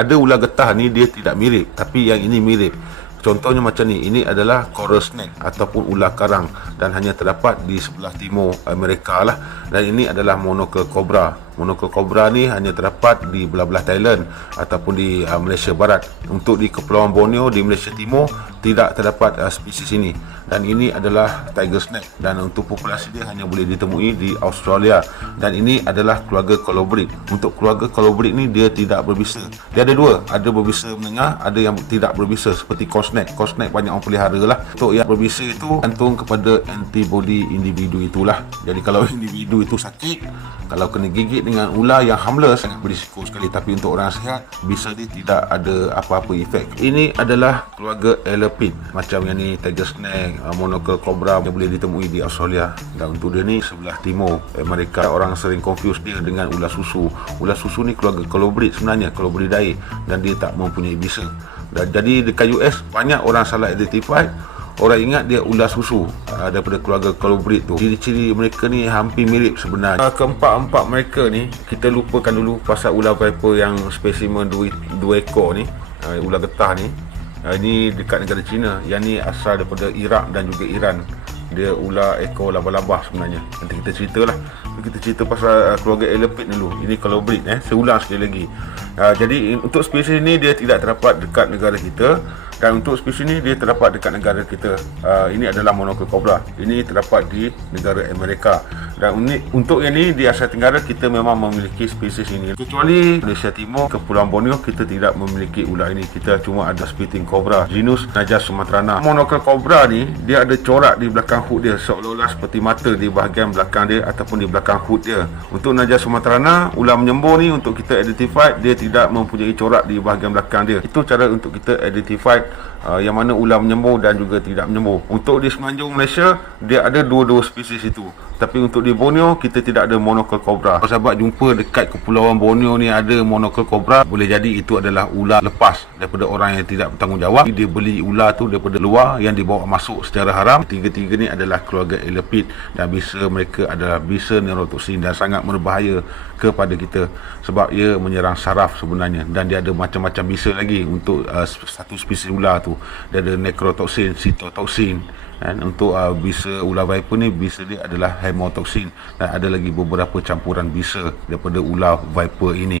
Ada ular getah ni dia tidak mirip, tapi yang ini mirip. Contohnya macam ni, ini adalah coral snake ataupun ular karang dan hanya terdapat di sebelah timur Amerika lah. Dan ini adalah monocle cobra. Monocle cobra ni hanya terdapat di belah-belah Thailand ataupun di Malaysia Barat. Untuk di Kepulauan Borneo di Malaysia Timur tidak terdapat spesies ini. Dan ini adalah tiger snake dan untuk populasi dia hanya boleh ditemui di Australia. Dan ini adalah keluarga colobrid. Untuk keluarga colobrid ni dia tidak berbisa. Dia ada dua, ada berbisa menengah, ada yang tidak berbisa seperti cosnake. Cosnake banyak orang pelihara lah. Untuk yang berbisa itu gantung kepada antibody individu itulah. Jadi kalau individu itu sakit, kalau kena gigit dengan ular yang harmless, sangat berisiko sekali. Tapi untuk orang sihat, bisa dia tidak ada apa-apa efek. Ini adalah keluarga elapid. Macam yang ni tiger snake, monocle cobra yang boleh ditemui di Australia. Dan untuk dia ni sebelah timur Amerika. Orang sering confuse dia dengan ular susu. Ular susu ni keluarga colobrid sebenarnya, colobridae, dan dia tak mempunyai bisa. Dan jadi dekat US banyak orang salah identify. Orang ingat dia ular susu daripada keluarga colobrid tu. Ciri-ciri mereka ni hampir mirip sebenarnya. Keempat-empat mereka ni kita lupakan dulu pasal ular viper yang spesimen dua ekor ni, ular getah ni. Ini dekat negara China. Yang ni asal daripada Iraq dan juga Iran. Dia ular ekor labah-labah sebenarnya. Nanti kita ceritalah. Kita cerita pasal keluarga elapid dulu. Ini colobrid. Saya ulang sekali lagi. Jadi untuk spesies ini dia tidak terdapat dekat negara kita. Dan untuk spesies ini dia terdapat dekat negara kita. Ini adalah monocle cobra. Ini terdapat di negara Amerika. Dan untuk yang ini di Asia Tenggara kita memang memiliki spesies ini. Kecuali Malaysia Timur, Kepulauan Borneo, kita tidak memiliki ular ini. Kita cuma ada spitting cobra genus Najas sumatrana. Monocle cobra ni dia ada corak di belakang hood dia, seolah-olah seperti mata di bahagian belakang dia ataupun di belakang hood dia. Untuk Najas sumatrana, ular menyembur ni untuk kita identify dia tidak mempunyai corak di bahagian belakang dia. Itu cara untuk kita identify yang mana ular menyembur dan juga tidak menyembur. Untuk di semenanjung Malaysia dia ada dua-dua spesies itu. Tapi untuk di Borneo kita tidak ada monocle cobra. Kalau sahabat jumpa dekat Kepulauan Borneo ni ada monocle cobra, boleh jadi itu adalah ular lepas daripada orang yang tidak bertanggungjawab. Dia beli ular tu daripada luar yang dibawa masuk secara haram. Tiga-tiga ni adalah keluarga elapid dan bisa mereka adalah bisa neurotoksin dan sangat berbahaya kepada kita sebab ia menyerang saraf sebenarnya. Dan dia ada macam-macam bisa lagi untuk satu spesies ular tu. Dia ada necrotoksin, cytotoxin. Dan untuk bisa ular viper ni, bisa dia adalah hemotoxin dan ada lagi beberapa campuran bisa daripada ular viper ini.